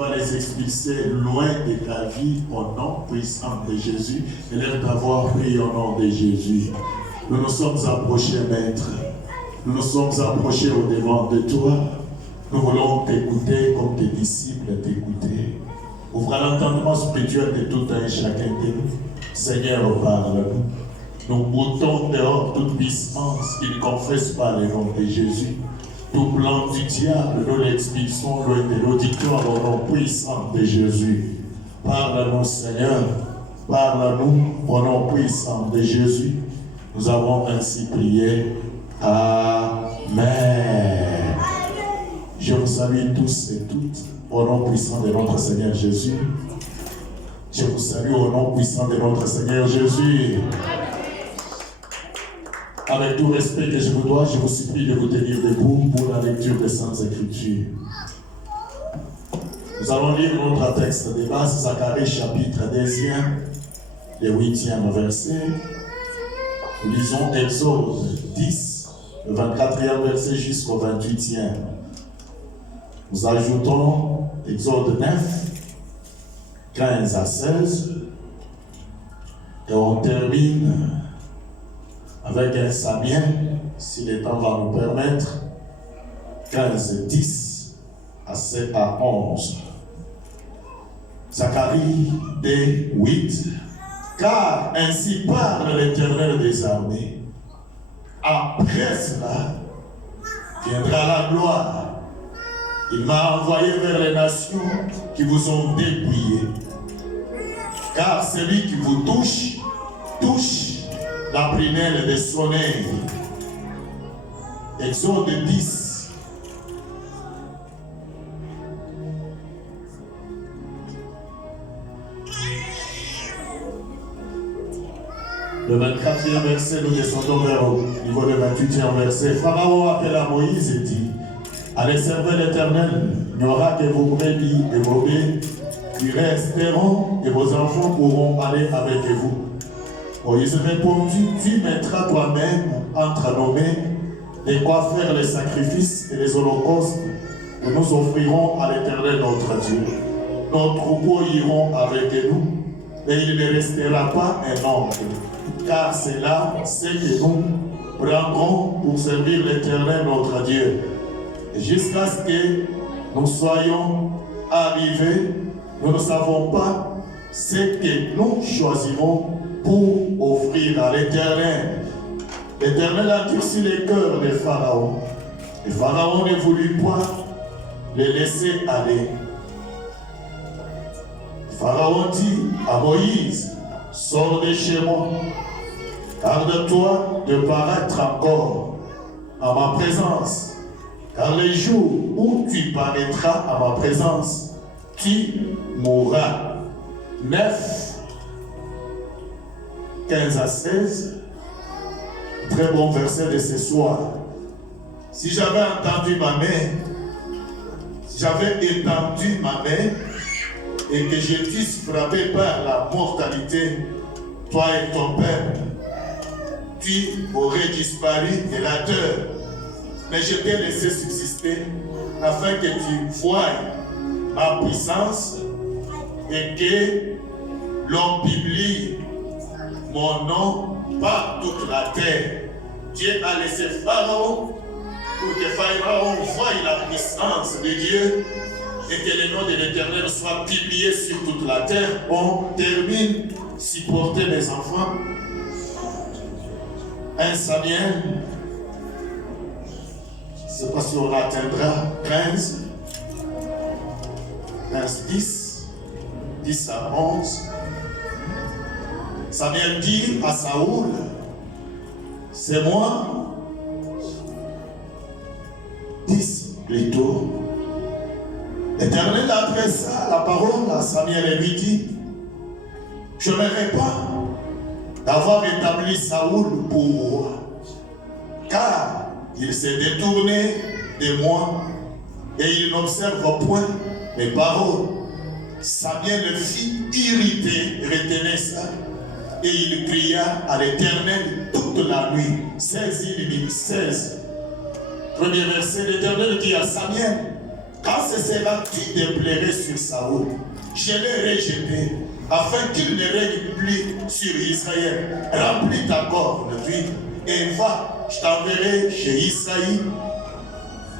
vas les expulser loin de ta vie au nom puissant de Jésus. Et leur d'avoir pris au nom de Jésus. Nous nous sommes approchés, Maître. Nous nous sommes approchés au devant de toi. Nous voulons t'écouter comme tes disciples t'écouter. Ouvre l'entendement spirituel de tout un chacun de nous. Seigneur, parle-nous. Nous boutons dehors toute puissance qui ne confesse pas le nom de Jésus. Tout plan du diable, nous l'expulsons loin de l'auditoire au nom puissant de Jésus. Parle-nous, Seigneur. Parle-nous au nom puissant de Jésus. Nous avons ainsi prié. Amen. Je vous salue tous et toutes au nom puissant de notre Seigneur Jésus. Je vous salue au nom puissant de notre Seigneur Jésus. Avec tout respect que je vous dois, je vous supplie de vous tenir debout pour la lecture des Saintes Écritures. Nous allons lire notre texte de base, Zacharie chapitre 2e, le 8e verset. Nous lisons Exode 10, le 24e verset jusqu'au 28e. Nous ajoutons Exode 9, 15 à 16. Et on termine avec un Samuel, si le temps va nous permettre, 15, 10 à 7 à 11. Zacharie 2, 8. Car ainsi parle l'Éternel des armées. Après cela, viendra la gloire. Il m'a envoyé vers les nations qui vous ont dépouillé. Car celui qui vous touche, touche la prunelle de son œil. Exode 10. Le 24e verset, nous descendons vers au niveau du 28e verset. Pharaon appela Moïse et dit: allez servir l'Éternel, il n'y aura que vos brebis et vos baies qui resteront, et vos enfants pourront aller avec vous. Moïse répondit: tu mettras toi-même entre nos mains de quoi faire les sacrifices et les holocaustes que nous offrirons à l'Éternel notre Dieu. Nos troupeaux iront avec nous, et il ne restera pas un nombre, car c'est là ce que nous prendrons pour servir l'Éternel notre Dieu. Et jusqu'à ce que nous soyons arrivés, nous ne savons pas ce que nous choisirons pour offrir à l'Éternel. L'Éternel a durci le cœur de Pharaon. Et Pharaon ne voulut pas les laisser aller. Pharaon dit à Moïse: sors de chez moi, garde-toi de paraître encore à ma présence, car les jours où tu paraîtras à ma présence, tu mourras. 9, 15 à 16. Très bon verset de ce soir. Si j'avais entendu ma mère, si j'avais étendu ma main et que je t'eusse frappé par la mortalité, toi et ton père, tu aurais disparu de la terre. Mais je t'ai laissé subsister afin que tu voies ma puissance et que l'on publie mon nom par toute la terre. Dieu a laissé Pharaon pour que Pharaon voie la puissance de Dieu et que le nom de l'Éternel soit publié sur toute la terre. On termine, supporter les enfants. 1 Samuel, je ne sais pas si on atteindra 15, 10, 10 à 11. Samuel dit à Saoul: c'est moi. 10 plutôt. L'Éternel adressa la parole à Samuel et lui dit: je ne me répands d'avoir établi Saoul pour roi, car il s'est détourné de moi et il n'observe point mes paroles. Samuel le fit irriter, retenez ça, et il cria à l'Éternel toute la nuit. 16, 16. Premier verset, l'Éternel dit à Samuel: quand ce sera-tu déplairait sur Saoul, je l'ai rejeté, afin qu'il ne règne plus sur Israël. Remplis ta corne d'huile et va, je t'enverrai chez Isaïe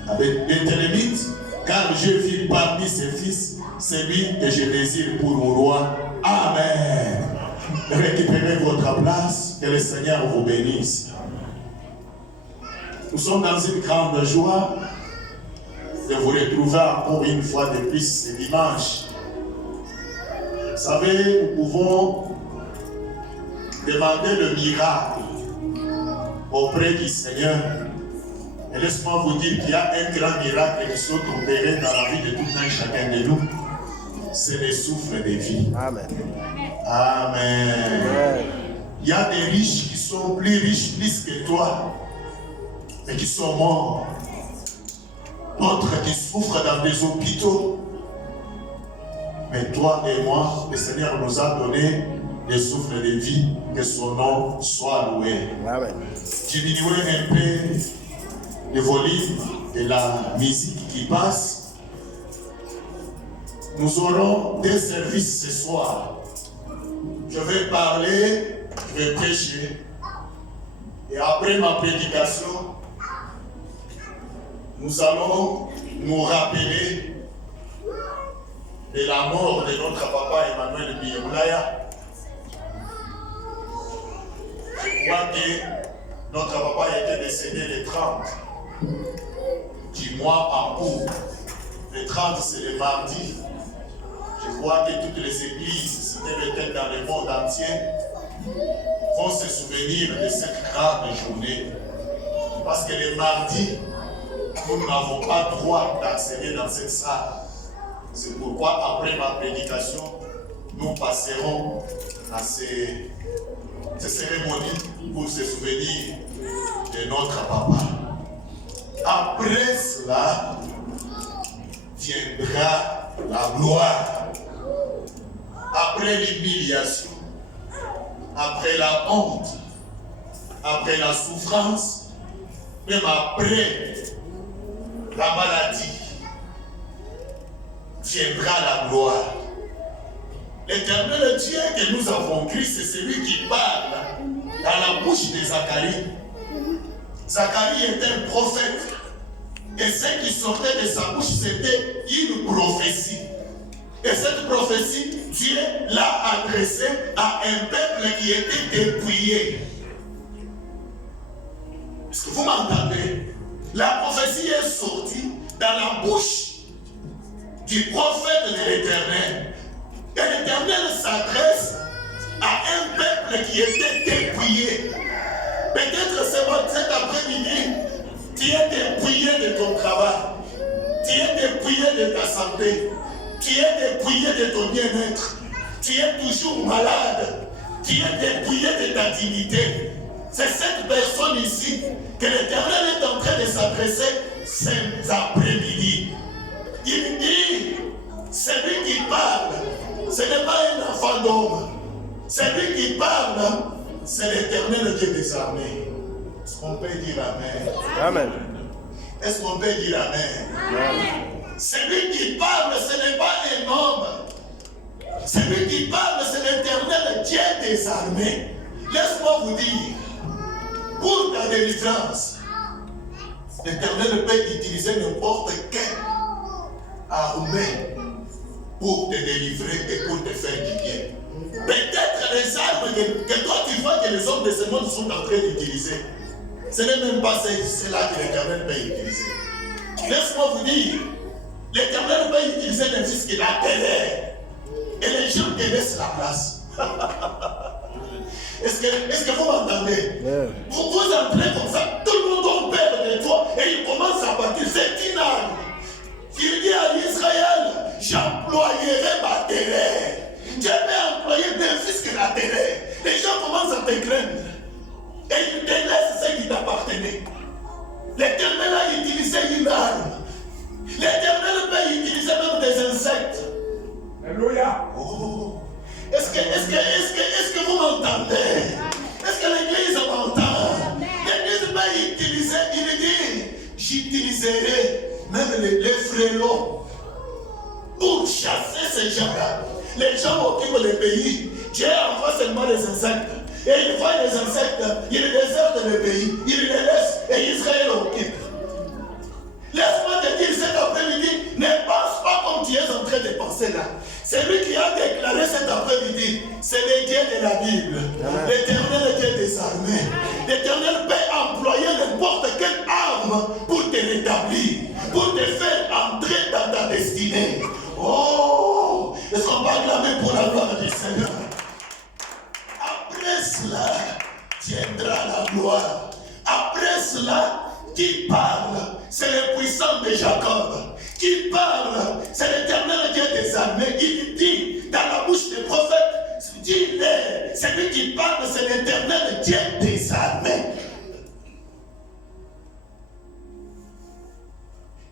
avec des Télémites, car je vis parmi ses fils celui que je désire pour mon roi. Amen. Récupérez votre place, que le Seigneur vous bénisse. Nous sommes dans une grande joie de vous retrouver encore une fois de plus ce dimanche. Vous savez, nous pouvons demander le miracle auprès du Seigneur. Et laisse-moi vous dire qu'il y a un grand miracle qui s'est opéré dans la vie de tout un chacun de nous. C'est le souffle de vie. Amen. Amen. Il y a des riches qui sont plus riches plus que toi, mais qui sont morts. D'autres qui souffrent dans des hôpitaux. Mais toi et moi, le Seigneur nous a donné le souffle de vie, que son nom soit loué. Amen. Diminuez un peu le volume de la musique qui passe. Nous aurons des services ce soir. Je vais parler, je vais prêcher. Et après ma prédication, nous allons nous rappeler de la mort de notre papa Emmanuel Biyoulaya. Je crois que notre papa était décédé le 30 du mois en cours. Le 30, c'est le mardi. Je crois que toutes les églises, c'était peut-être dans le monde entier, vont se souvenir de cette grande journée. Parce que le mardi, nous n'avons pas droit d'accéder dans cette salle. C'est pourquoi, après ma prédication, nous passerons à ces cérémonies pour se souvenir de notre papa. Après cela, viendra la gloire. Après l'humiliation, après la honte, après la souffrance, même après la maladie, viendra la gloire. L'Éternel Dieu que nous avons cru, c'est celui qui parle dans la bouche de Zacharie. Zacharie est un prophète. Et ce qui sortait de sa bouche, c'était une prophétie. Et cette prophétie, Dieu l'a adressée à un peuple qui était dépouillé. Est-ce que vous m'entendez? La prophétie est sortie dans la bouche du prophète de l'Éternel. Et l'Éternel s'adresse à un peuple qui était dépouillé. Peut-être cet après-midi, tu es dépouillé de ton travail. Tu es dépouillé de ta santé. Tu es dépouillé de ton bien-être. Tu es toujours malade. Tu es dépouillé de ta dignité. C'est cette personne ici que l'Éternel est en train de s'adresser cet après-midi. Il dit, celui qui parle, ce n'est pas un enfant d'homme. Celui qui parle, c'est l'Éternel Dieu des armées. Est-ce qu'on peut dire Amen? Amen. Est-ce qu'on peut dire Amen? Amen. Celui qui parle, ce n'est pas un homme. Celui qui parle, c'est l'Éternel Dieu des armées. Laisse-moi vous dire, pour ta délivrance, l'Éternel peut utiliser n'importe quelle armée pour te délivrer et pour te faire du bien. Peut-être les armes que toi tu vois que les hommes de ce monde sont en train d'utiliser, ce n'est même pas cela que l'Éternel peut utiliser. Laisse-moi vous dire, l'Éternel peut utiliser des fils qui la télé. Et les gens te laissent la place. Est-ce que vous m'entendez? Vous entrez comme ça, tout le monde a peur de toi et il commence à bâtir. C'est une arme. Il dit à Israël, j'employerai ma terre. Dieu m'a employé des fils que la terre. Les gens commencent à te craindre. Et ils te laissent ce qui t'appartenait. L'Éternel a utilisé une arme. L'Éternel peut utiliser même des insectes. Alléluia. Oh. Est-ce que vous m'entendez? Est-ce que l'Église m'entend? L'Église peut utiliser, il dit, j'utiliserai même les frelons. pour chasser ces gens-là. Les gens occupent les pays. Dieu envoie seulement les insectes. Et il voit les insectes, il déserte le pays, il les laisse et Israël occupe. Laisse-moi te dire cet après-midi, ne pense pas comme tu es en train de penser là. C'est lui qui a déclaré cet après-midi, c'est le Dieu de la Bible. L'Éternel Dieu des armées. L'Éternel peut employer n'importe quelle arme pour te rétablir, pour te faire entrer dans ta destinée. Oh, est-ce qu'on va acclamer pour la gloire du Seigneur? Après cela, viendra la gloire. Après cela, qui parle, c'est le puissant de Jacob. Qui parle, c'est l'Éternel Dieu des armées. Il dit dans la bouche des prophètes, dis-le, c'est lui qui parle, c'est l'Éternel Dieu des armées.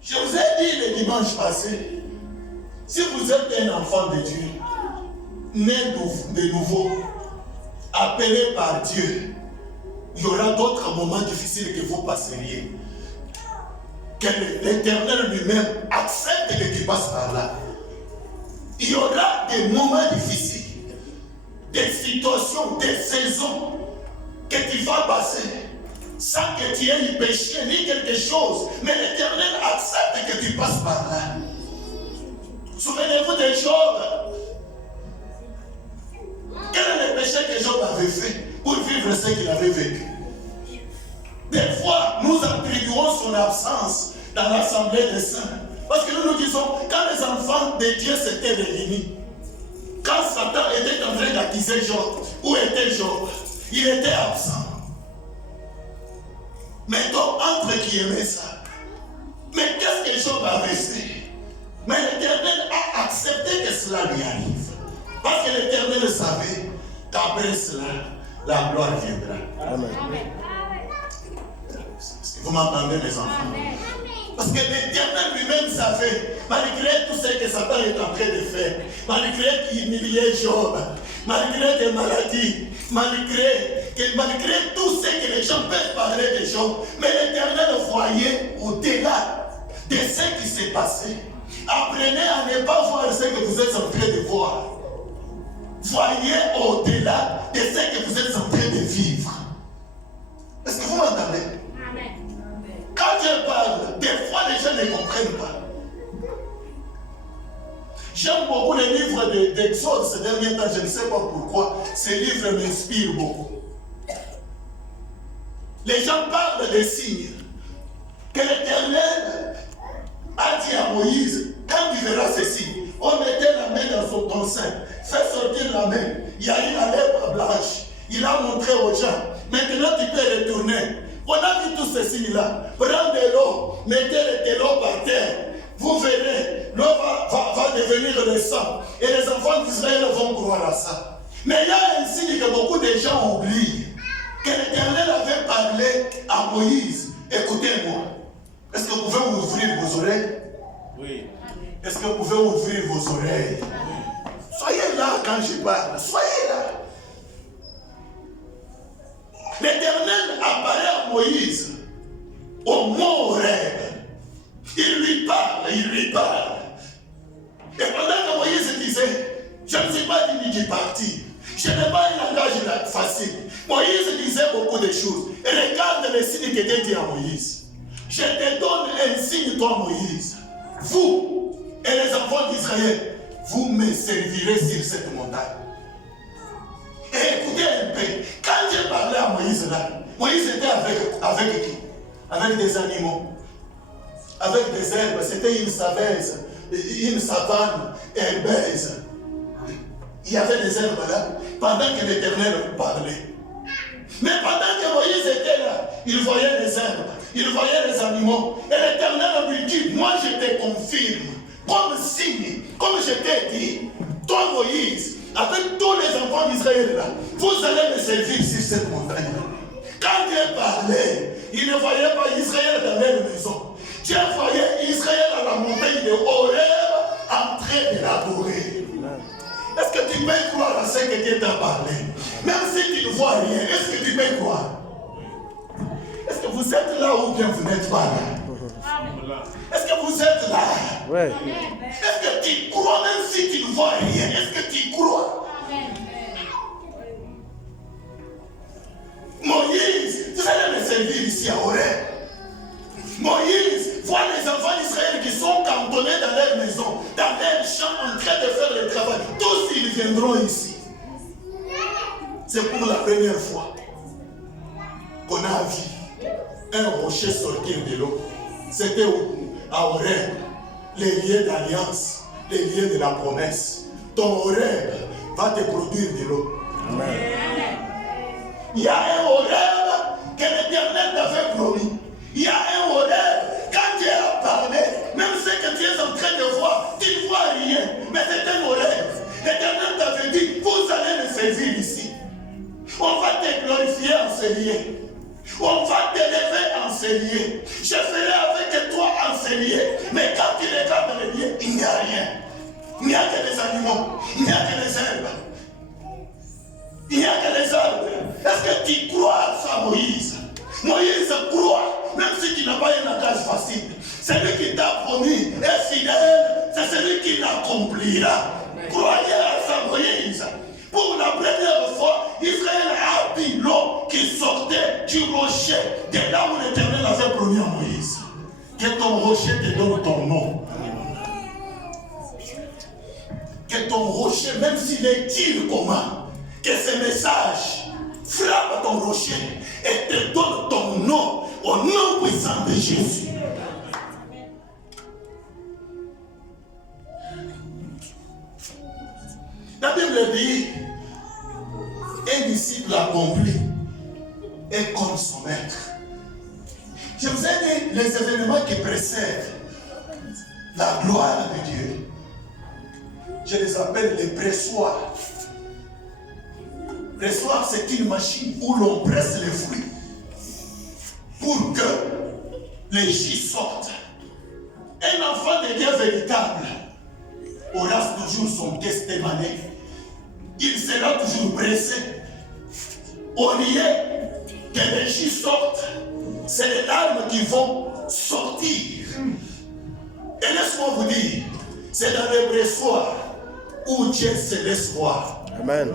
Je vous ai dit le dimanche passé, si vous êtes un enfant de Dieu, né de nouveau, appelé par Dieu, il y aura d'autres moments difficiles que vous passeriez. Que l'Éternel lui-même accepte que tu passes par là. Il y aura des moments difficiles, des situations, des saisons que tu vas passer sans que tu aies péché ni quelque chose. Mais l'Éternel accepte que tu passes par là. Souvenez-vous de Job. Quel est le péché que Job avait fait pour vivre ce qu'il avait vécu? Des fois, nous attribuons son absence dans l'assemblée des saints. Parce que nous nous disons, quand les enfants de Dieu s'étaient réunis, quand Satan était en train d'accuser Job, où était Job? Il était absent. Mais donc, entre qui aimait ça? Mais qu'est-ce que Job avait fait? Mais l'Éternel a accepté que cela lui arrive. Parce que l'Éternel savait qu'après cela, la gloire viendra. Amen. Est-ce que vous m'entendez, mes enfants? Amen. Parce que l'Éternel lui-même savait, malgré tout ce que Satan est en train de faire, malgré qu'il humiliait Job, malgré des maladies, malgré tout ce que les gens peuvent parler de Job, mais l'Éternel voyait au-delà de ce qui s'est passé. Apprenez à ne pas voir ce que vous êtes en train de voir. Voyez au-delà de ce que vous êtes en train de vivre. Est-ce que vous m'entendez? Amen. Quand je parle, des fois les gens ne comprennent pas. J'aime beaucoup les livres d'Exode ces derniers temps, je ne sais pas pourquoi. Ces livres m'inspirent beaucoup. Les gens parlent des signes que l'Éternel a dit à Moïse, quand tu verras ces signes, on mettait la main dans ton sein, fait sortir la main, il y a eu la lèvre blanche, il a montré aux gens, maintenant tu peux retourner. On a vu tous ces signes-là, prenez de l'eau, mettez de l'eau par terre, vous verrez, l'eau va devenir le sang, et les enfants d'Israël vont croire à ça. Mais il y a un signe que beaucoup de gens oublient, que l'Éternel avait parlé à Moïse. Écoutez-moi, est-ce que vous pouvez ouvrir vos oreilles? Oui. Est-ce que vous pouvez ouvrir vos oreilles? Soyez là quand je parle. Soyez là. L'Éternel apparaît à Moïse au mont Horeb. Il lui parle, il lui parle. Et pendant que Moïse disait, je ne suis pas digne du parti. Je n'ai pas un langage facile. Moïse disait beaucoup de choses. Et regarde les signes que Dieu dit à Moïse. Je te donne un signe, toi Moïse. Vous et les enfants d'Israël, vous me servirez sur cette montagne. Et écoutez un peu, quand j'ai parlé à Moïse là, Moïse était avec qui? Avec des animaux, avec des herbes. C'était une savane herbeuse. Il y avait des herbes là, pendant que l'Éternel parlait. Mais pendant que Moïse était là, il voyait les herbes, il voyait les animaux. Et l'Éternel lui dit, moi je te confirme, comme signe, comme je t'ai dit, toi Moïse, avec tous les enfants d'Israël là, vous allez me servir sur cette montagne. Quand Dieu parlait, il ne voyait pas Israël dans leur maison. Dieu voyait Israël à la montagne de Horeb en train de l'adorer. Est-ce que tu peux croire à ce que Dieu t'a parlé? Même si tu ne vois rien, est-ce que tu peux croire? Est-ce que vous êtes là ou bien vous n'êtes pas là? Est-ce que vous êtes là? Ouais. Est-ce que tu crois même si tu ne vois rien? Est-ce que tu crois? Moïse, vous allez me servir ici à Horeb. Moïse voit les enfants d'Israël qui sont cantonnés dans leur maison, dans leur champ, en train de faire le travail. Tous ils viendront ici. C'est pour la première fois qu'on a vu un rocher sortir de l'eau. C'était où? À Horeb. Les liens d'alliance, les liens de la promesse. Ton Horeb va te produire de l'eau. Amen. Il y a un Horeb que l'Éternel t'avait promis. Il y a un Horeb, quand Dieu a parlé, même ce que tu es en train de voir, tu ne vois rien, mais c'est un Horeb. L'Éternel t'avait dit, vous allez me saisir ici. On va te glorifier en ces lieux. On va t'élever en ces lieux. Je ferai avec toi en ces lieux. Mais quand tu regardes dans les lieux, il n'y a rien. Il n'y a que des animaux. Il n'y a que des herbes. Il n'y a que des arbres. Est-ce que tu crois à ça, Moïse? Moïse croit, même si tu n'as pas un langage facile. Celui qui t'a promis est fidèle, c'est celui qui l'accomplira. Croyez à ça, Moïse. Pour la première fois, Israël a vu l'eau qui sortait du rocher, de là où l'Éternel avait promis à Moïse. Que ton rocher te donne ton nom. Que ton rocher, même s'il est dit comment, que ce message frappe ton rocher et te donne ton nom au nom puissant de Jésus. La Bible dit, un disciple accompli est comme son maître. Je vous ai dit les événements qui précèdent la gloire de Dieu. Je les appelle les pressoirs. Pressoir, c'est une machine où l'on presse les fruits pour que les jus sortent. Un enfant de Dieu véritable aura toujours son testament. Il sera toujours pressé. Au lieu que les jus sortent, c'est les larmes qui vont sortir. Et laisse-moi vous dire, c'est dans les pressoirs où Dieu se laisse voir. Amen.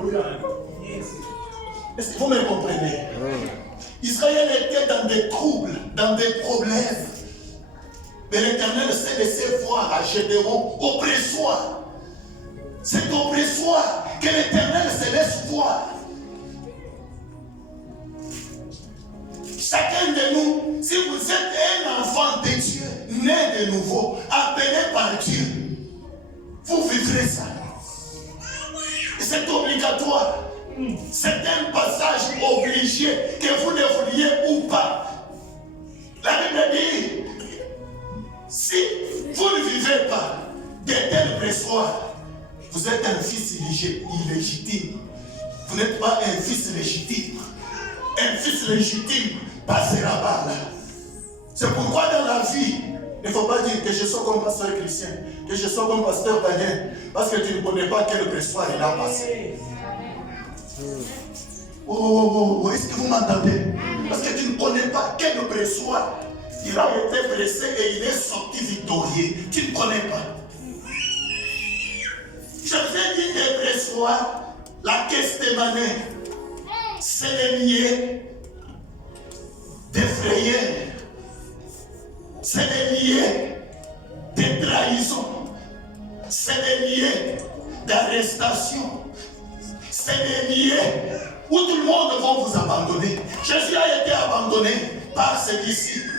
Est-ce que vous me comprenez? Israël était dans des troubles, dans des problèmes. Mais l'Éternel s'est laissé voir à Gédéon au pressoir. C'est au pressoir que l'Éternel se laisse voir. Chacun de nous, si vous êtes un enfant de Dieu, né de nouveau, appelé par Dieu, vous vivrez ça. Et c'est obligatoire. C'est un passage obligé, que vous le vouliez ou pas. La Bible dit, si vous ne vivez pas de tels pressoirs, vous êtes un fils illégitime. Vous n'êtes pas un fils légitime. Un fils légitime passera par là. C'est pourquoi dans la vie, il ne faut pas dire que je sois comme pasteur chrétien, que je sois comme pasteur païen, parce que tu ne connais pas quel pressoir il a passé. Oh, est-ce que vous m'entendez? Parce que tu ne connais pas quel pressoir il a été pressé et il est sorti victorieux. Tu ne connais pas. Je vous ai dit des pressoirs, la caisse de monnaie, c'est les liens d'effrayés, c'est les liens de trahison, c'est les liens d'arrestation. C'est des liens où tout le monde va vous abandonner. Jésus a été abandonné par ses disciples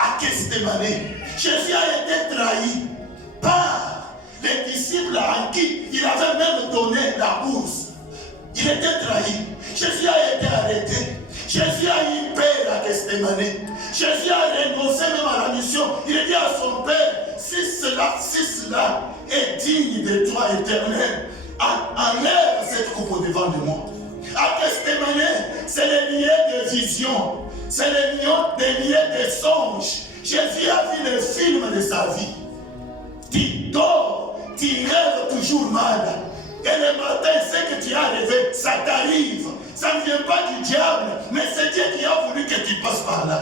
à Gethsémani. Jésus a été trahi par les disciples à qui il avait même donné la bourse. Il était trahi. Jésus a été arrêté. Jésus a eu peur à Gethsémani. Jésus a renoncé même à la mission. Il a dit à son père, si cela est digne de toi, Éternel, enlève cette coupe devant de moi. À Gethsémani, c'est les liens de vision, c'est les liens de songes. Jésus a vu le film de sa vie. Tu dors, tu rêves toujours mal. Et le matin, ce que tu as rêvé, ça t'arrive. Ça ne vient pas du diable, mais c'est Dieu qui a voulu que tu passes par là.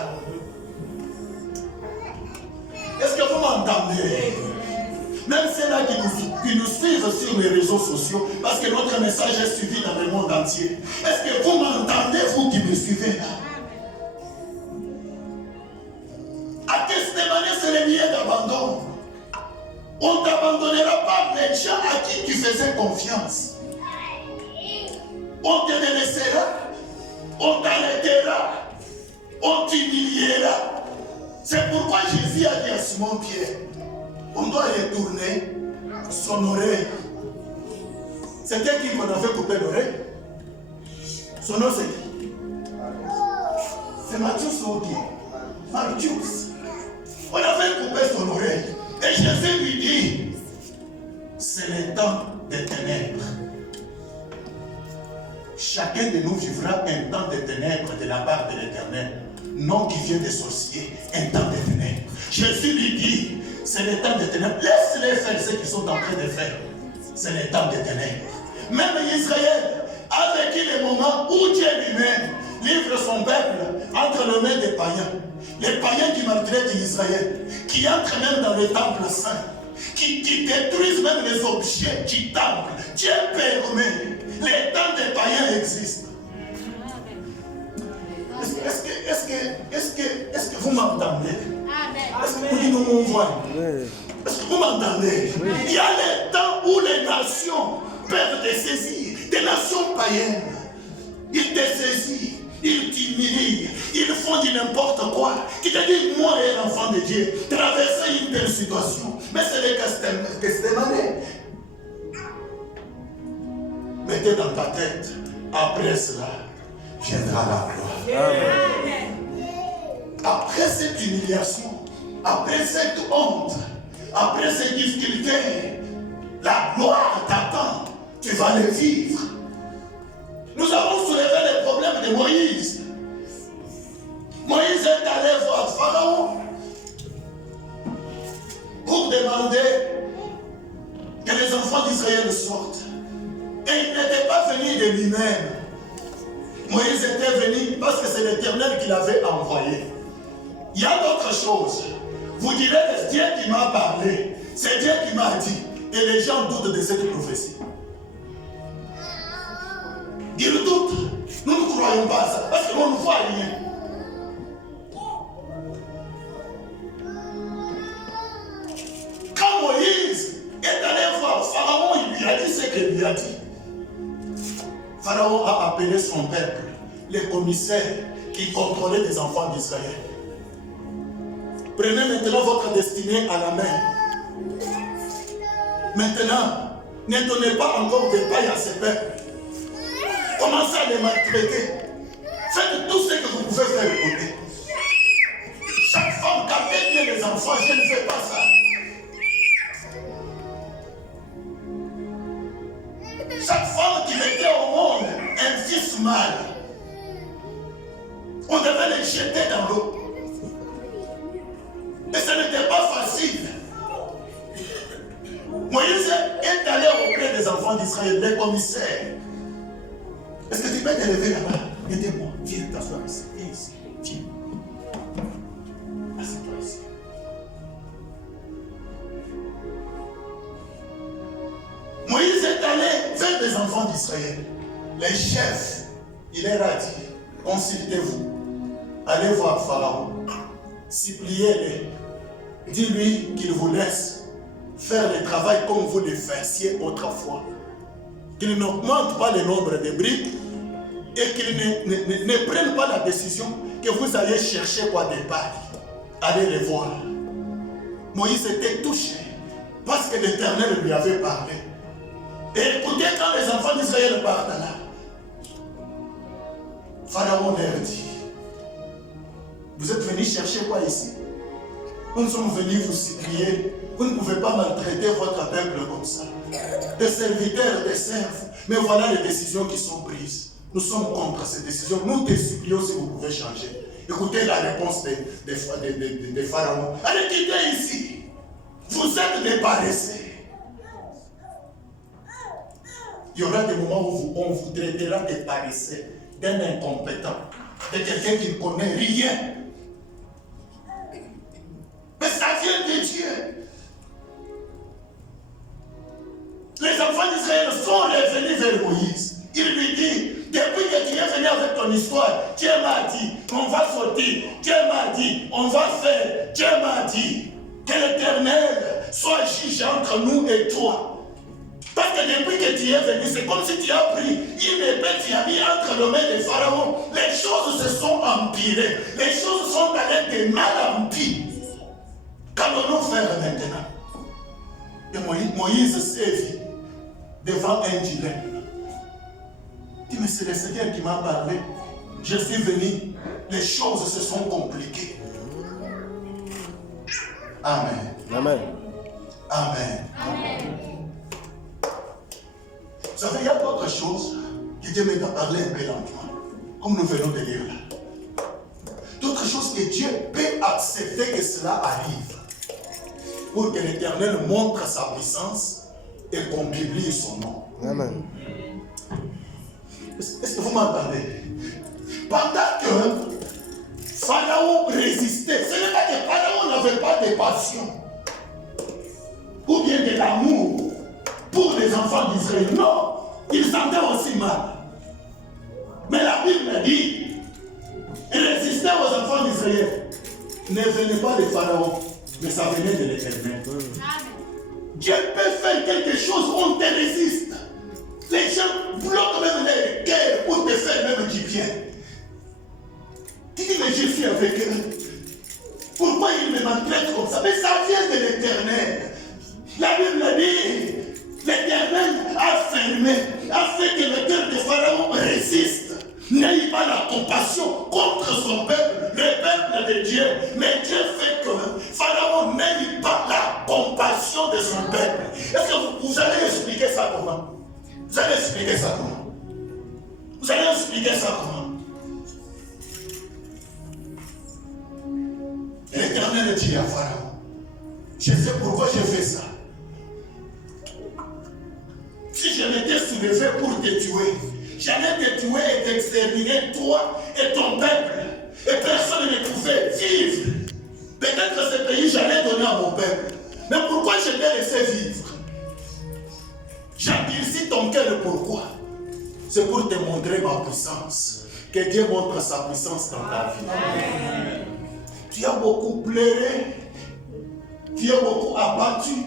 Est-ce que vous m'entendez? Même ceux-là qui nous suivent sur les réseaux sociaux, parce que notre message est suivi dans le monde entier. Est-ce que vous m'entendez, vous qui me suivez là? À Gethsémani, c'est le lieu d'abandon. On ne t'abandonnera pas les gens à qui tu faisais confiance. On te délaissera, on t'arrêtera, on t'humiliera. C'est pourquoi Jésus a dit à Simon-Pierre, on doit retourner son oreille. C'était qui qu'on avait coupé l'oreille? Son nom c'est qui? C'est Matthias Odier. Matthias. On avait coupé son oreille. Et Jésus lui dit, c'est le temps des ténèbres. Chacun de nous vivra un temps de ténèbres de la part de l'Éternel. Non qui vient des sorciers, un temps de ténèbres. Jésus lui dit, c'est le temps des ténèbres. Laisse-les faire ce qu'ils sont en train de faire. C'est le temps des ténèbres. Même Israël a vécu les moments où Dieu lui-même livre son peuple entre les mains des païens. Les païens qui maltraitent Israël, qui entrent même dans le temple saint, qui détruisent même les objets du temple. Dieu permet. Les temps des païens existent. Est-ce que vous m'entendez? Est-ce que vous dites nous m'envoyez? Est-ce que vous m'entendez? Il y a les temps où les nations peuvent te saisir, des nations païennes. Ils te saisissent, ils t'humilient, ils font du n'importe quoi. Qui te dit, moi et l'enfant de Dieu, traverser une telle situation. Mais c'est les Gethsémani. Mettez dans ta tête, après cela, viendra la gloire. Amen. Après cette humiliation, après cette honte, après ces difficultés, la gloire t'attend. Tu vas les vivre. Nous avons soulevé les problèmes de Moïse. Moïse est allé voir Pharaon pour demander que les enfants d'Israël sortent. Et il n'était pas venu de lui-même. Moïse était venu parce que c'est l'Éternel qui l'avait envoyé. Il y a d'autres choses. Vous direz, c'est Dieu qui m'a parlé. C'est Dieu qui m'a dit. Et les gens doutent de cette prophétie. Ils doutent. Nous ne croyons pas à ça. Parce qu'on ne voit rien. Quand Moïse est allé voir Pharaon, il lui a dit ce qu'il lui a dit. Pharaon a appelé son peuple, les commissaires qui contrôlaient les enfants d'Israël. Prenez maintenant votre destinée à la main. Maintenant, ne donnez pas encore de paille à ces peuples. Commencez à les maltraiter. Faites tout ce que vous pouvez faire de côté. Chaque femme gardez bien les enfants, je ne fais pas ça. Chaque femme qui mettait au monde un fils mâle, on devait les jeter dans l'eau. Et ce n'était pas facile. Moïse est allé auprès des enfants d'Israël, des commissaires. Est-ce que tu peux te lever là-bas? Aidez-moi, viens t'asseoir ici. Viens ici, viens. Assieds-toi ici. Moïse est allé vers des enfants d'Israël. Les chefs, il leur a dit, consultez-vous. Allez voir Pharaon. Suppliez-les. Dis-lui qu'il vous laisse faire le travail comme vous le faisiez autrefois. Qu'il n'augmente pas le nombre de briques et qu'il ne prenne pas la décision que vous allez chercher quoi des pailles. Allez les voir. Moïse était touché parce que l'Éternel lui avait parlé. Et écoutez, quand les enfants d'Israël partent là, Pharaon leur dit, vous êtes venus chercher quoi ici? Nous sommes venus vous supplier. Vous ne pouvez pas maltraiter votre peuple comme ça. Des serviteurs, des serfs. Mais voilà les décisions qui sont prises. Nous sommes contre ces décisions. Nous te supplions si vous pouvez changer. Écoutez la réponse des pharaons. Allez quitter ici. Vous êtes des paresseux. Il y aura des moments où on vous traitera des paresseux, d'un incompétent, de quelqu'un qui ne connaît rien. Mais ça vient les enfants d'Israël sont revenus vers Moïse. Il lui dit, depuis que tu es venu avec ton histoire, Dieu m'a dit, on va sortir. Dieu m'a dit, on va faire. Dieu m'a dit, que l'Éternel soit juge entre nous et toi. Parce que depuis que tu es venu, c'est comme si tu as pris une épée, tu as mis entre les mains de Pharaon. Les choses se sont empirées. Les choses sont allées de mal en pire. Qu'allons-nous faire maintenant? Et Moïse s'est vu devant un dilemme. Il dit, mais c'est le Seigneur qui m'a parlé. Je suis venu. Les choses se sont compliquées. Amen. Amen. Amen. Amen. Vous savez, il y a d'autres choses qui Dieu m'a parlé un peu lentement, comme nous venons de lire là. D'autres choses que Dieu peut accepter que cela arrive pour que l'Éternel montre sa puissance et qu'on publie son nom. Amen. Est-ce que vous m'entendez? Pendant que Pharaon résistait, ce n'est pas que Pharaon n'avait pas de passion ou bien de l'amour pour les enfants d'Israël. Non, il sentait aussi mal. Mais la Bible dit, résister aux enfants d'Israël ne venait pas de Pharaon, mais ça venait de l'Éternel. Dieu peut faire quelque chose, on te résiste. Les gens bloquent même les guerres pour te faire même du bien. Tu dis, mais je suis avec eux. Pourquoi ils me maltraitent comme ça? Mais ça vient de l'Éternel. La Bible dit, l'Éternel a fermé, a fait que le cœur de Pharaon résiste. N'ayez pas la compassion contre son peuple, le peuple de Dieu. Mais Dieu fait que Pharaon n'ait pas la compassion de son peuple. Est-ce que vous allez expliquer ça comment? Vous allez expliquer ça comment? Vous allez expliquer ça comment? L'Éternel dit à Pharaon, je sais pourquoi je fais ça. Si je m'étais soulevé pour te tuer, j'allais te tuer et t'exterminer, toi et ton peuple. Et personne ne pouvait vivre. Peut-être ce pays, j'allais donner à mon peuple. Mais pourquoi je t'ai laissé vivre? J'endurcis ton cœur, pourquoi? C'est pour te montrer ma puissance. Que Dieu montre sa puissance dans ta vie. Amen. Tu as beaucoup pleuré. Tu as beaucoup abattu.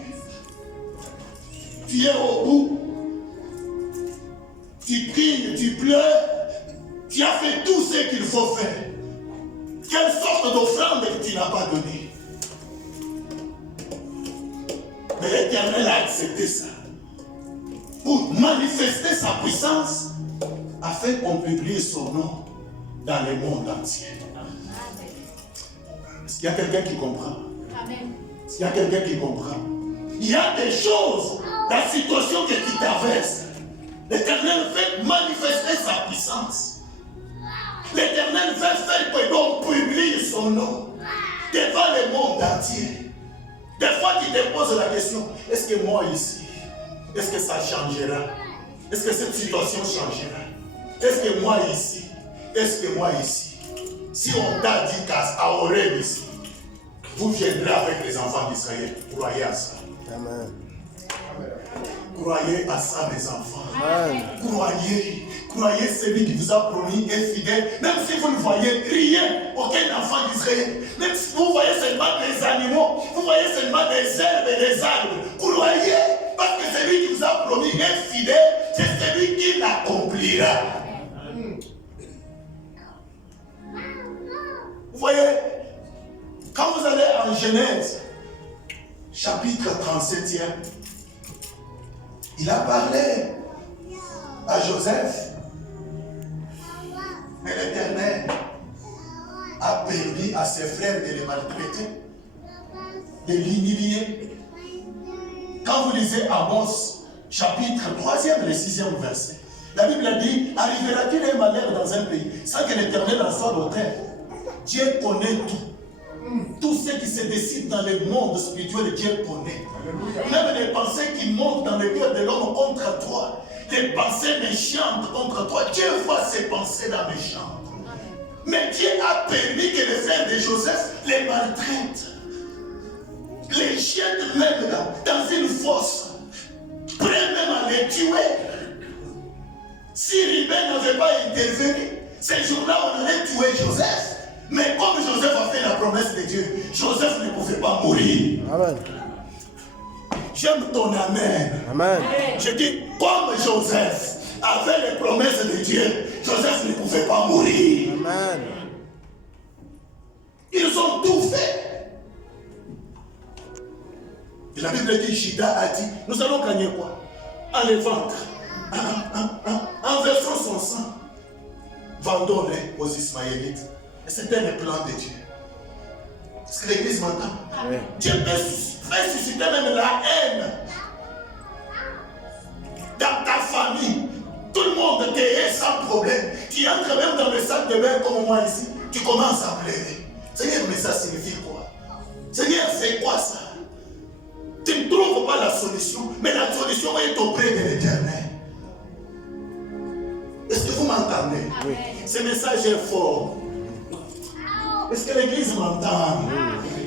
Tu es au bout. Tu pries, tu pleures. Tu as fait tout ce qu'il faut faire. Quelle sorte d'offrande que tu n'as pas donnée? Mais l'Éternel a accepté ça pour manifester sa puissance afin qu'on publie son nom dans le monde entier. Est-ce qu'il y a quelqu'un qui comprend? Amen. Est-ce qu'il y a quelqu'un qui comprend? Il y a des choses, la situation que tu traverses. L'Éternel veut manifester sa puissance. L'Éternel veut faire que l'on publie son nom devant le monde entier. Des fois, tu te poses la question, est-ce que moi ici, est-ce que ça changera? Est-ce que cette situation changera? Est-ce que moi ici, si on t'a dit qu'à Horeb ici, vous viendrez avec les enfants d'Israël, croyez à ça. Amen. Croyez à ça, mes enfants. Amen. Croyez celui qui vous a promis est fidèle. Même si vous ne voyez rien, aucun enfant d'Israël. Même si vous voyez seulement des animaux, vous voyez seulement des herbes et des arbres. Croyez, parce que celui qui vous a promis est fidèle, c'est celui qui l'accomplira. Vous voyez, quand vous allez en Genèse, chapitre 37e, il a parlé à Joseph. Mais l'Éternel a permis à ses frères de les maltraiter, de l'humilier. Quand vous lisez Amos, chapitre 3e, le 6e verset, la Bible a dit, arrivera-t-il un malheur dans un pays sans que l'Éternel en soit l'auteur? Dieu connaît tout. Tout ce qui se décide dans le monde spirituel, Dieu connaît. Même les pensées qui montent dans le cœur de l'homme contre toi, les pensées méchantes contre toi, Dieu voit ces pensées-là méchantes. Mais Dieu a permis que les frères de Joseph les maltraitent, les jettent même dans une fosse, près prêt même à les tuer. Si Ruben n'avait pas intervenu, ces jours-là, on allait tuer Joseph. Mais comme Joseph a fait la promesse de Dieu, Joseph ne pouvait pas mourir. Amen. J'aime ton amen. Amen. Je dis, comme Joseph avait les promesses de Dieu, Joseph ne pouvait pas mourir. Amen. Ils ont tout fait. Et la Bible dit, Judas a dit, nous allons gagner quoi? En les vendre. En versant son sang. Vendons-les aux Ismaélites. Et c'était le plan de Dieu. Est-ce que l'église m'entend? Oui. Dieu fait susciter même la haine. Dans ta famille, tout le monde te hait sans problème. Tu entres même dans le sac de bain comme moi ici, tu commences à pleurer. Seigneur, mais ça signifie quoi? Seigneur, c'est quoi ça? Tu ne trouves pas la solution, mais la solution est auprès de l'Éternel. Est-ce que vous m'entendez? Oui. Ce message est fort. Est-ce que l'église m'entend?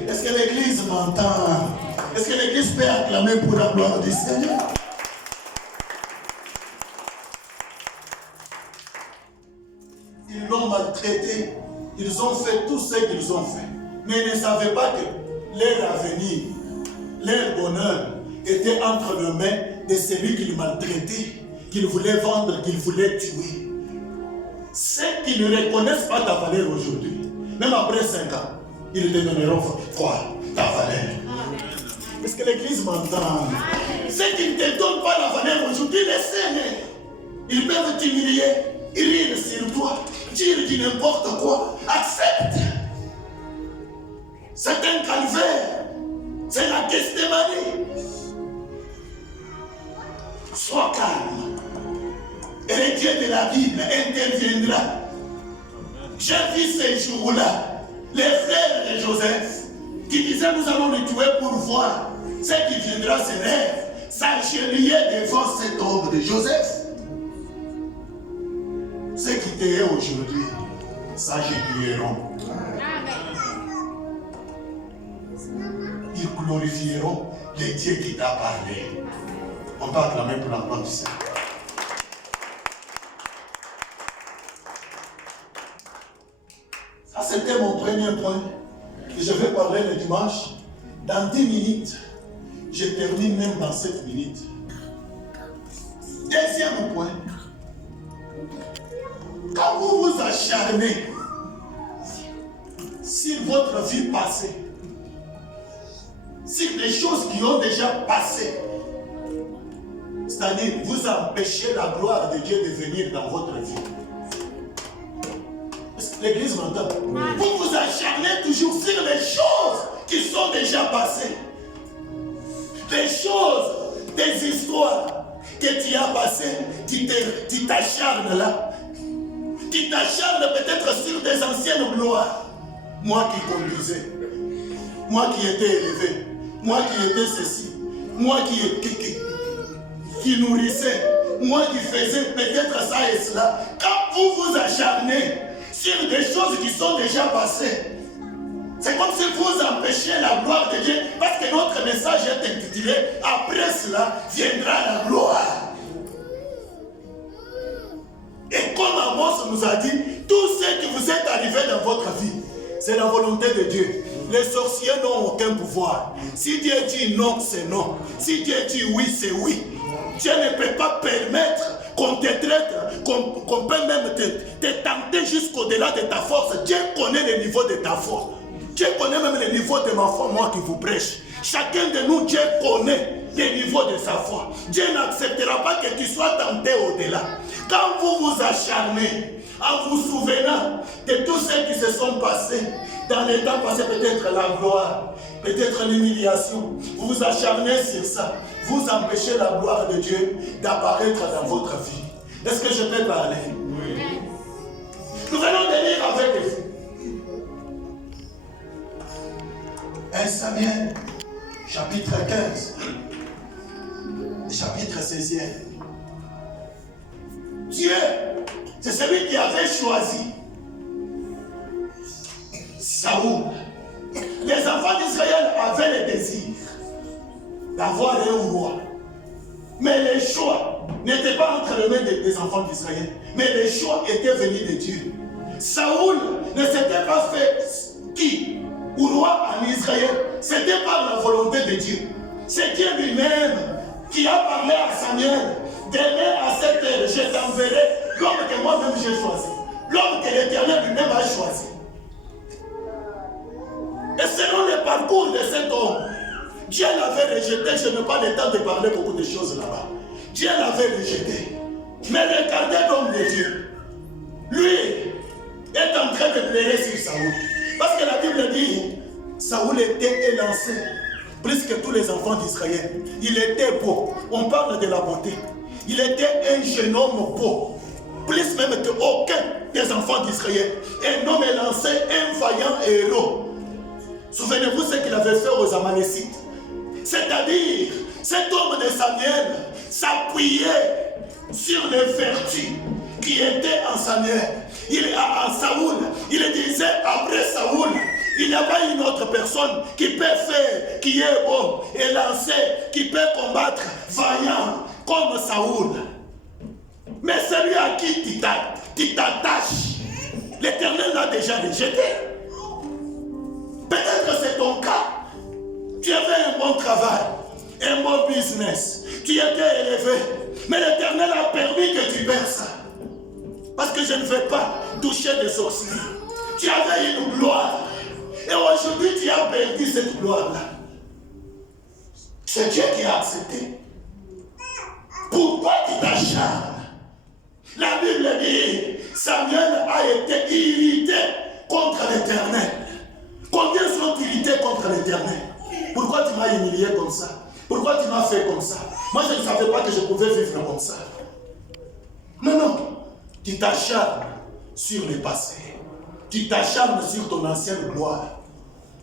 Est-ce que l'église m'entend? Est-ce que l'église peut acclamer pour la gloire du Seigneur? Ils l'ont maltraité. Ils ont fait tout ce qu'ils ont fait. Mais ils ne savaient pas que leur avenir, leur bonheur était entre les mains de celui qu'ils maltraitaient, qu'ils voulaient vendre, qu'ils voulaient tuer. Ceux qui ne reconnaissent pas ta valeur aujourd'hui, même après 5 ans, ils deviendront quoi? Ta valeur. Est-ce que l'église m'entend? Ceux qui ne te donnent pas la valeur aujourd'hui, laissez-les. Ils peuvent t'humilier, rire sur toi, dire du n'importe quoi. Accepte. C'est un calvaire. C'est la Gethsémanie. Sois calme. Et le Dieu de la Bible interviendra. J'ai vu ces jours-là les frères de Joseph qui disaient nous allons les tuer pour voir ce qui viendra se rêve, s'agenouiller devant cet homme de Joseph. Ceux qui t'aiment aujourd'hui s'agenouilleront. Ils glorifieront le Dieu qui t'a parlé. On peut acclamer pour la gloire du Seigneur. Ça, c'était mon premier point. Et je vais parler le dimanche. Dans 10 minutes, je termine même dans 7 minutes. Deuxième point. Quand vous vous acharnez sur votre vie passée, sur des choses qui ont déjà passé, c'est-à-dire vous empêchez la gloire de Dieu de venir dans votre vie. L'église m'entend. Vous vous acharnez toujours sur les choses qui sont déjà passées. Les choses, des histoires que tu as passées, tu t'acharnes là. Tu t'acharnes peut-être sur des anciennes gloires. Moi qui conduisais, moi qui étais élevé, moi qui étais ceci, moi qui nourrissais, moi qui faisais peut-être ça et cela. Quand vous vous acharnez sur des choses qui sont déjà passées, c'est comme si vous empêchiez la gloire de Dieu, parce que notre message est intitulé « Après cela viendra la gloire ». Et comme Amos nous a dit, tout ce qui vous est arrivé dans votre vie, c'est la volonté de Dieu. Les sorciers n'ont aucun pouvoir. Si Dieu dit non, c'est non. Si Dieu dit oui, c'est oui. Dieu ne peut pas permettre qu'on te traite, qu'on peut même te tenter jusqu'au-delà de ta force. Dieu connaît le niveau de ta force. Dieu connaît même le niveau de ma foi, moi qui vous prêche. Chacun de nous, Dieu connaît le niveau de sa foi. Dieu n'acceptera pas que tu sois tenté au-delà. Quand vous vous acharnez, en vous souvenant de tous ceux qui se sont passés, dans les temps passés, peut-être la gloire, peut-être l'humiliation, vous vous acharnez sur ça, vous empêchez la gloire de Dieu d'apparaître dans votre vie. Est-ce que je peux parler? Oui. Nous allons lire avec vous 1 Samuel, chapitre 15, chapitre 16e. Dieu, c'est celui qui avait choisi Saoul. Les enfants d'Israël avaient le désir d'avoir un roi. Mais les choix n'étaient pas entre les mains des enfants d'Israël. Mais les choix étaient venus de Dieu. Saoul ne s'était pas fait qui ou roi en Israël. C'était par la volonté de Dieu. C'est Dieu lui-même qui a parlé à Samuel. Demain à cette heure, je t'enverrai l'homme que moi-même j'ai choisi. L'homme que l'Éternel lui-même a choisi. Et selon le parcours de cet homme, Dieu l'avait rejeté. Je n'ai pas le temps de parler beaucoup de choses là-bas. Dieu l'avait rejeté. Mais regardez l'homme de Dieu. Lui est en train de pleurer sur Saoul. Parce que la Bible dit, Saoul était élancé plus que tous les enfants d'Israël. Il était beau. On parle de la beauté. Il était un jeune homme beau. Plus même qu'aucun des enfants d'Israël. Un homme élancé, un vaillant héros. Souvenez-vous ce qu'il avait fait aux Amalécites. C'est-à-dire, cet homme de Samuel s'appuyait sur les vertus qui étaient en Samuel. En Saoul, il disait après Saoul, il n'y a pas une autre personne qui peut faire, qui est bon, élancé, qui peut combattre, vaillant comme Saoul. Mais celui à qui tu t'attaches, l'Éternel l'a déjà rejeté. Peut-être que c'est ton cas. Tu avais un bon travail, un bon business, tu étais élevé, mais l'Éternel a permis que tu perds ça. Parce que je ne veux pas toucher des sorciers. Tu avais une gloire, et aujourd'hui tu as perdu cette gloire-là. C'est Dieu qui a accepté. Pourquoi tu t'acharnes? La Bible dit, Samuel a été irrité contre l'Éternel. Combien sont irrités contre l'Éternel? Pourquoi tu m'as humilié comme ça? Pourquoi tu m'as fait comme ça? Moi, je ne savais pas que je pouvais vivre comme ça. Non, non. Tu t'acharnes sur le passé. Tu t'acharnes sur ton ancienne gloire.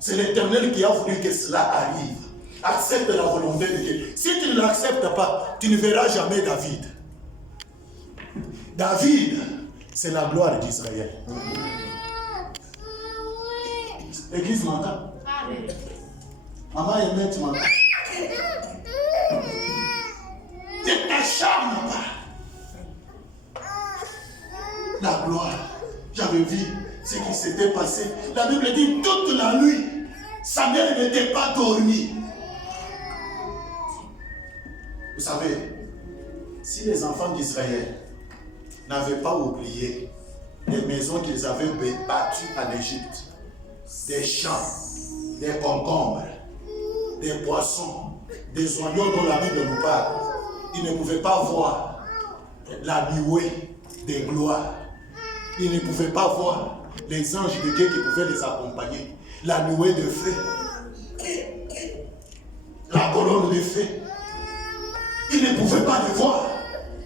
C'est l'Éternel qui a voulu que cela arrive. Accepte la volonté de Dieu. Si tu ne l'acceptes pas, tu ne verras jamais David. David, c'est la gloire d'Israël. L'église m'entend? Maman aimée, tu m'entends? Ne t'acharne pas. La gloire. J'avais vu ce qui s'était passé. La Bible dit toute la nuit, Samuel n'était pas dormi. Vous savez, si les enfants d'Israël n'avaient pas oublié les maisons qu'ils avaient bâties en Égypte, des champs, des concombres, des poissons, des oignons dont la Bible nous parle, ils ne pouvaient pas voir la nuée des gloires. Ils ne pouvaient pas voir les anges de Dieu qui pouvaient les accompagner. La nuée de feu, la colonne de feu. Ils ne pouvaient pas le voir.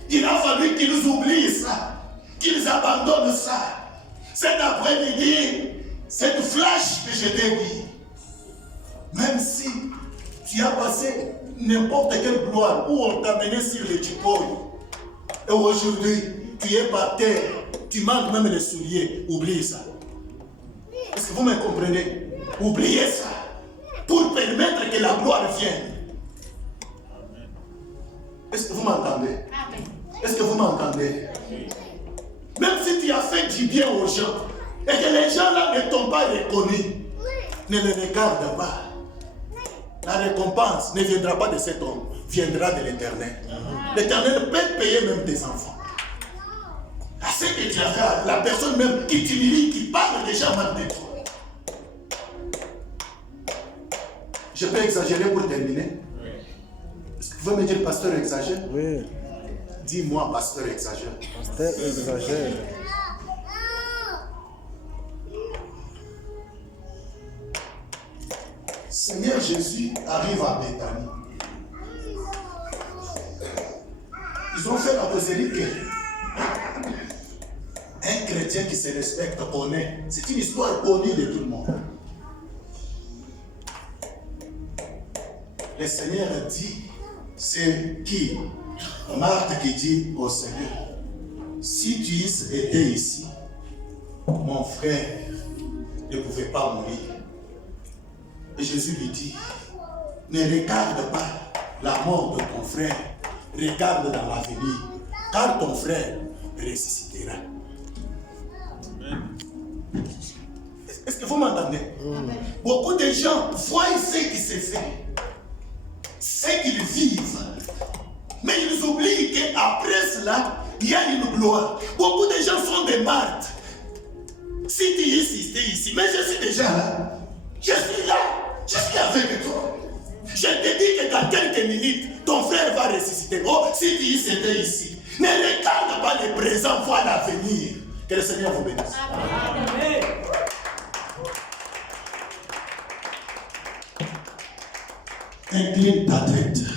Il a fallu qu'ils oublient ça, qu'ils abandonnent ça. Cet après-midi, cette flash que je t'ai dit, même si tu as passé n'importe quelle gloire où on t'a mené sur les tupoles, et aujourd'hui, tu es par terre, tu manques même les souliers, oublie ça. Est-ce que vous me comprenez? Oubliez ça pour permettre que la gloire vienne. Est-ce que vous m'entendez? Est-ce que vous m'entendez? Même si tu as fait du bien aux gens et que les gens là ne t'ont pas reconnu, ne les regarde pas. La récompense ne viendra pas de cet homme, viendra de l'Éternel. L'Éternel peut payer même tes enfants. À ce que tu as fait, la personne même qui t'humilie, qui parle déjà mal de toi. Je peux exagérer pour terminer? Est-ce que vous pouvez me dire, pasteur exagère? Oui. Dis-moi, pasteur exagère. Pasteur exagère. Seigneur Jésus arrive à Béthanie. Ils ont fait la causerie que un chrétien qui se respecte connaît. C'est une histoire connue de tout le monde. Le Seigneur dit, c'est qui? Marthe qui dit au Seigneur, si tu étais ici, mon frère ne pouvait pas mourir. Et Jésus lui dit, ne regarde pas la mort de ton frère, regarde dans l'avenir, car ton frère ressuscitera. Est-ce que vous m'entendez? Beaucoup de gens voient ce qui se fait, ce qu'ils vivent, mais ils oublient qu'après cela, il y a une gloire. Beaucoup de gens sont des martyrs. Si tu es ici, tu es ici, mais je suis déjà là. Je suis là, je suis avec toi. Je te dis que dans quelques minutes, ton frère va ressusciter. Oh, si tu étais ici, ne regarde pas le présent, vois l'avenir. Que le Seigneur vous bénisse. Amen. Incline ta tête.